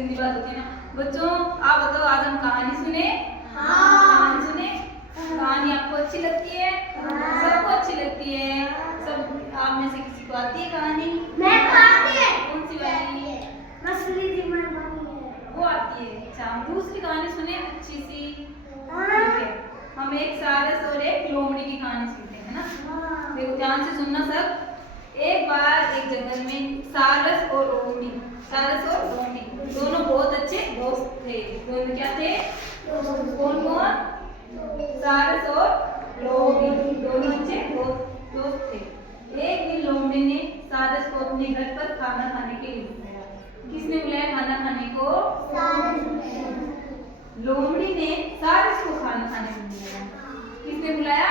गंदी बात होती है ना। बच्चों आप बताओ, आज हम कहानी सुने? कहानी सुने? कहानी आपको अच्छी लगती है? सबको अच्छी लगती है। सब आप में से किसी को आती है कहानी? कौन सी वाली? वो आती है। अच्छा, हम दूसरी कहानी सुने अच्छी सी। ठीक है, हम एक सारस और एक लोमड़ी की कहानी सुनते हैं ना। देखो ध्यान से सुनना सब। एक बार एक जंगल में सारस और लोमड़ी दोनों बहुत अच्छे दोस्त थे। दोनों क्या थे? कौन कौन? सारस और लोमड़ी दोनों अच्छे दोस्त थे। एक दिन लोमड़ी ने सारस को अपने घर पर खाना खाने के लिए बुलाया। किसने बुलाया खाना खाने को? लोमड़ी ने सारस को खाना खाने को बुलाया। किसने बुलाया?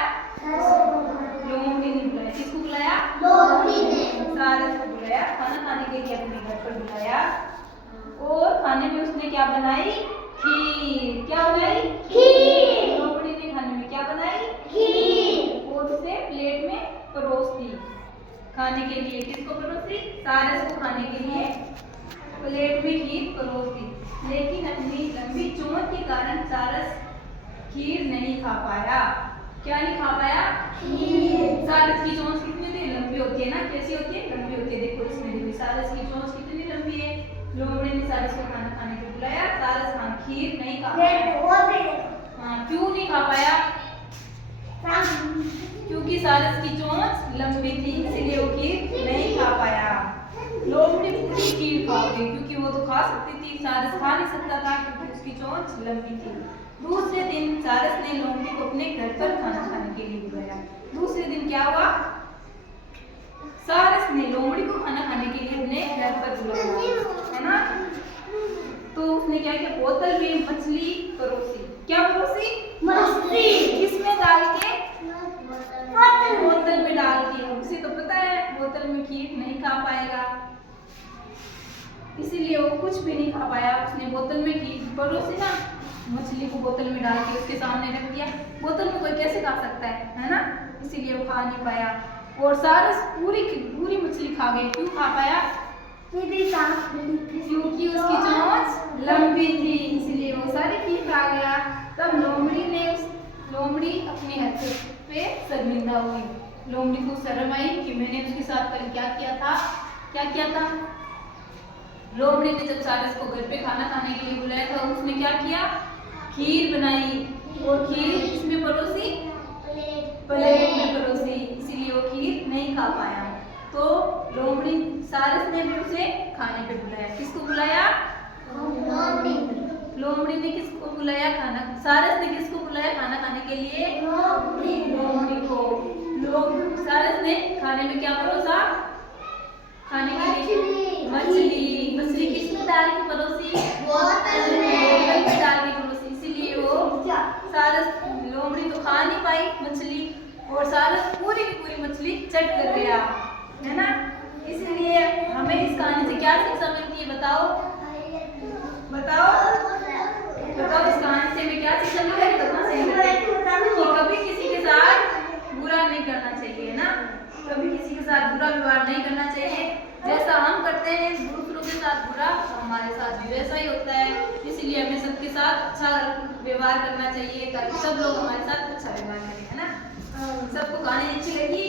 लोमड़ी ने बुलाया। किसको बुलाया? सारस को बुलाया, खाना खाने के लिए अपने घर पर बुलाया। और खाने में उसने क्या बनाई? खीर। क्या बनाई? खीर। लोमड़ी ने खाने में क्या बनाई? खीर। और उसे प्लेट में परोस दी खाने के लिए। किसको परोसी? सारस को खाने के लिए प्लेट में खीर परोस दी। लेकिन अपनी लंबी चोंच के कारण सारस खीर नहीं खा पाया। क्या नहीं खा पाया? खीर। सारस की चोंच कितनी लंबी होती है ना? कैसी होती है? लंबी होती है। देखो इसमें देखो, सारस की चोंच कितनी लंबी है। लोमड़ी ने सारस को खाना खाने को बुलाया। सारस खीर नहीं खा पाया। क्यों नहीं खा पाया? क्योंकि सारस की चोंच लंबी थी, इसलिए वो खीर नहीं खा पाया। लोमड़ी पूरी खीर खाओगे क्योंकि वो तो खा सकती थी, सारस खा नहीं सकता था क्योंकि उसकी चोंच लंबी थी। दूसरे दिन सारस ने लोमड़ी को अपने घर पर खाना खाने के लिए बुलाया। दूसरे दिन क्या हुआ? सारस ने लोमड़ी को खाना खाने के लिए अपने घर पर बुलाया, है ना। तो उसने क्या किया? बोतल में मछली परोसी। क्या परोसी? मछली। किसमें डाल के? बोतल में डाल के। उसे तो पता है बोतल में खीर नहीं खा पाएगा, इसीलिए वो कुछ भी नहीं खा पाया। उसने बोतल में खीर परोसी ना, मछली को बोतल में डाल के उसके सामने रख दिया। बोतल में कोई कैसे खा सकता है ना। इसीलिए वो खा नहीं पाया। और सारस पूरी मछली खा गई। क्यों खा पाया? क्योंकि उसकी चोंच लंबी थी, इसलिए वो सारी खीर खा गया। तब लोमड़ी अपनी हरकत पे शर्मिंदा हुई। लोमड़ी को शर्म आई कि मैंने उसके साथ कल क्या किया था। लोमड़ी ने जब सारस को घर पे खाना खाने के लिए बुलाया था, उसने क्या किया? खीर बनाई। और खीर किसमें परोसी? प्लेट में परोसी, इसीलिए वो खीर नहीं खा पाया। तो सारस ने भी उसे खाने पे बुलाया। किसको बुलाया? लोमड़ी ने किसको बुलाया? सारस ने किसको बुलाया खाना खाने के लिए? लोमड़ी को। सारस ने खाने में क्या परोसा? खाने के लिए मछली किसमें डाल के परोसी? बोतल में डाल के परोसी, इसीलिए वो लोमड़ी तो खा नहीं पाई मछली, और सारस पूरी की पूरी मछली चट कर गया, है ना। इसलिए हमें इस कहानी से क्या शिक्षा मिलती है? बताओ इस कहानी से हमें क्या शिक्षा मिलती है? कि कभी किसी के साथ बुरा नहीं करना चाहिए ना, कभी किसी के साथ बुरा व्यवहार नहीं करना चाहिए। जैसा हम करते हैं दूसरों के साथ बुरा, हमारे साथ भी वैसा ही होता है। इसलिए हमें सबके साथ अच्छा व्यवहार करना चाहिए ताकि सब लोग हमारे साथ अच्छा व्यवहार करें, है ना। सबको कहानी अच्छी लगी?